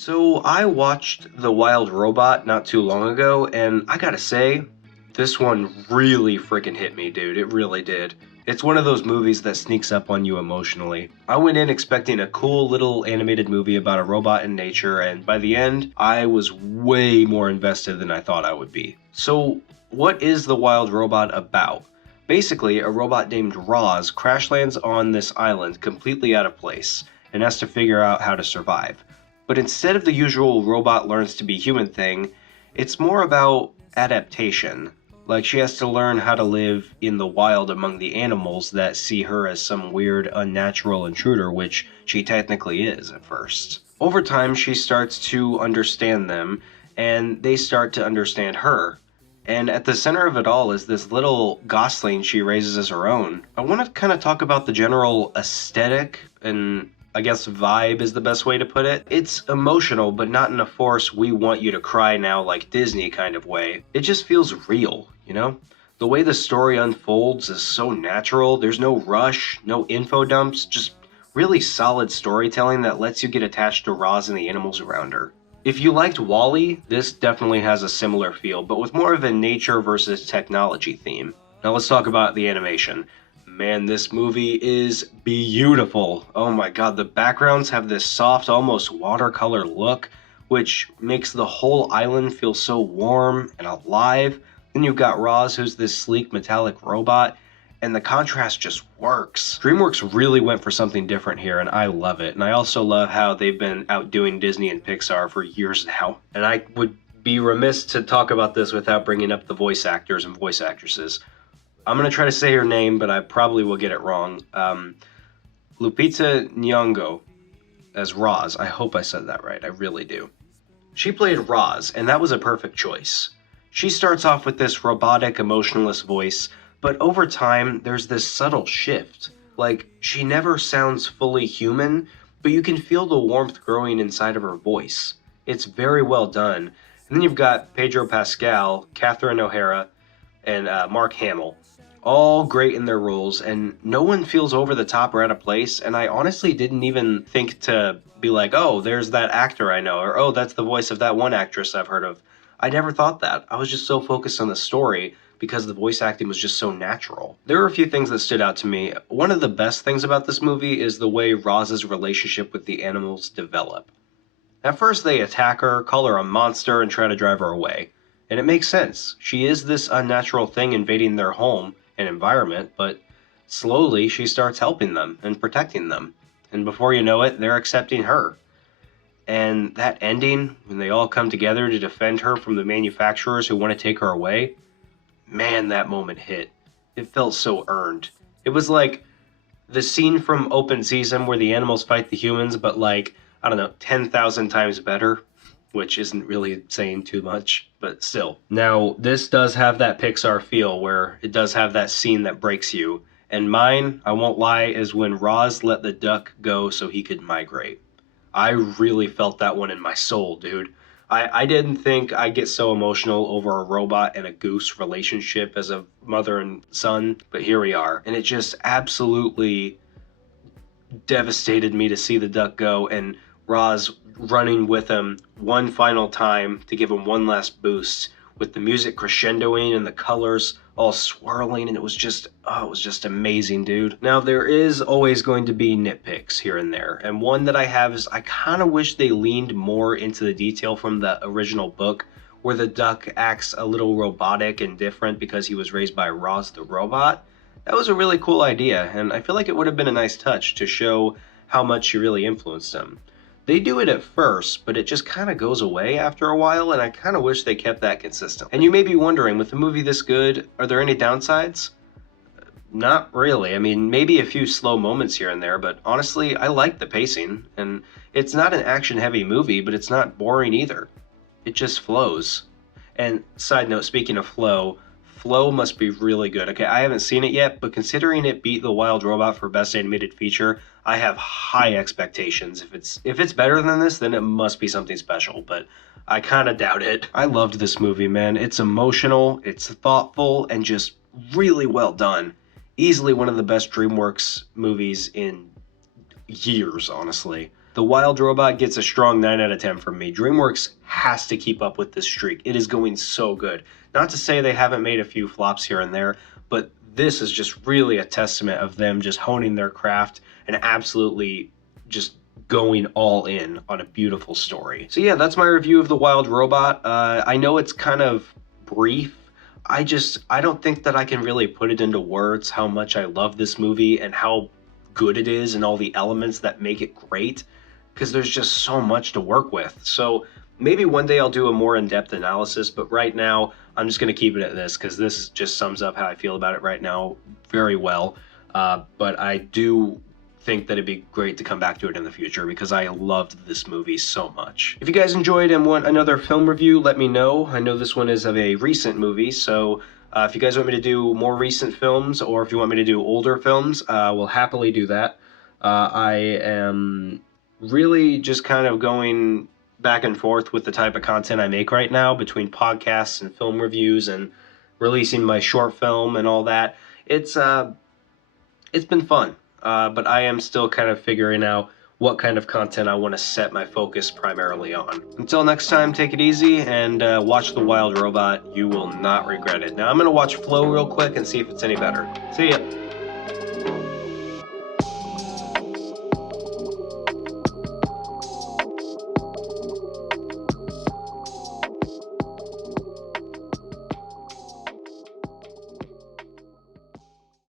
So I watched The Wild Robot not too long ago, and I gotta say, this one really freaking hit me, dude. It really did. It's one of those movies that sneaks up on you emotionally. I went in expecting a cool little animated movie about a robot in nature, and by the end, I was way more invested than I thought I would be. So, what is The Wild Robot about? Basically, a robot named Roz crash lands on this island completely out of place and has to figure out how to survive. But instead of the usual robot learns to be human thing, it's more about adaptation. Like she has to learn how to live in the wild among the animals that see her as some weird, unnatural intruder, which she technically is at first. Over time, she starts to understand them, and they start to understand her. And at the center of it all is this little gosling she raises as her own. I want to kind of talk about the general aesthetic and I guess vibe is the best way to put it. It's emotional, but not in a force we want you to cry now like Disney kind of way. It just feels real, you know? The way the story unfolds is so natural. There's no rush, no info dumps, just really solid storytelling that lets you get attached to Roz and the animals around her. If you liked Wall-E, this definitely has a similar feel, but with more of a nature versus technology theme. Now let's talk about the animation. Man, this movie is beautiful. Oh my god, the backgrounds have this soft, almost watercolor look, which makes the whole island feel so warm and alive. Then you've got Roz, who's this sleek metallic robot, and the contrast just works. DreamWorks really went for something different here, and I love it. And I also love how they've been outdoing Disney and Pixar for years now. And I would be remiss to talk about this without bringing up the voice actors and voice actresses. I'm going to try to say her name, but I probably will get it wrong. Lupita Nyong'o as Roz. I hope I said that right. I really do. She played Roz, and that was a perfect choice. She starts off with this robotic, emotionless voice, but over time, there's this subtle shift. Like, she never sounds fully human, but you can feel the warmth growing inside of her voice. It's very well done. And then you've got Pedro Pascal, Catherine O'Hara, and Mark Hamill. All great in their roles, and no one feels over the top or out of place, and I honestly didn't even think to be like, oh, there's that actor I know, or oh, that's the voice of that one actress I've heard of. I never thought that. I was just so focused on the story because the voice acting was just so natural. There are a few things that stood out to me. One of the best things about this movie is the way Roz's relationship with the animals develop. At first they attack her, call her a monster, and try to drive her away. And it makes sense. She is this unnatural thing invading their home and environment, but slowly she starts helping them and protecting them. And before you know it, they're accepting her. And that ending, when they all come together to defend her from the manufacturers who want to take her away, man, that moment hit. It felt so earned. It was like the scene from Open Season where the animals fight the humans, but like, I don't know, 10,000 times better. Which isn't really saying too much, but still. Now, this does have that Pixar feel where it does have that scene that breaks you. And mine, I won't lie, is when Roz let the duck go so he could migrate. I really felt that one in my soul, dude. I didn't think I'd get so emotional over a robot and a goose relationship as a mother and son, but here we are. And it just absolutely devastated me to see the duck go and Roz running with him one final time to give him one last boost with the music crescendoing and the colors all swirling, and it was just amazing, dude. Now there is always going to be nitpicks here and there, and one that I have is I kind of wish they leaned more into the detail from the original book where the duck acts a little robotic and different because he was raised by Roz the robot. That was a really cool idea, and I feel like it would have been a nice touch to show how much she really influenced him. They do it at first, but it just kind of goes away after a while, and I kind of wish they kept that consistent. And you may be wondering, with a movie this good, are there any downsides? Not really. I mean, maybe a few slow moments here and there, but honestly, I like the pacing. And it's not an action-heavy movie, but it's not boring either. It just flows. And side note, speaking of flow must be really good. Okay, I haven't seen it yet, but considering it beat The Wild Robot for Best Animated Feature, I have high expectations. If it's better than this, then it must be something special, but I kind of doubt it. I loved this movie, man. It's emotional, it's thoughtful, and just really well done. Easily one of the best DreamWorks movies in years, honestly. The Wild Robot gets a strong 9 out of 10 from me. DreamWorks has to keep up with this streak. It is going so good. Not to say they haven't made a few flops here and there, but this is just really a testament of them just honing their craft and absolutely just going all in on a beautiful story. So yeah, that's my review of The Wild Robot. I know it's kind of brief. I don't think that I can really put it into words how much I love this movie and how good it is and all the elements that make it great, because there's just so much to work with. So maybe one day I'll do a more in-depth analysis, but right now I'm just going to keep it at this because this just sums up how I feel about it right now very well. But I do think that it'd be great to come back to it in the future because I loved this movie so much. If you guys enjoyed and want another film review, let me know. I know this one is of a recent movie, so if you guys want me to do more recent films or if you want me to do older films, we'll happily do that. I am really just kind of going back and forth with the type of content I make right now between podcasts and film reviews and releasing my short film and all that. It's been fun. But I am still kind of figuring out what kind of content I want to set my focus primarily on. Until next time, take it easy and watch The Wild Robot. You will not regret it. Now I'm going to watch Flow real quick and see if it's any better. See ya.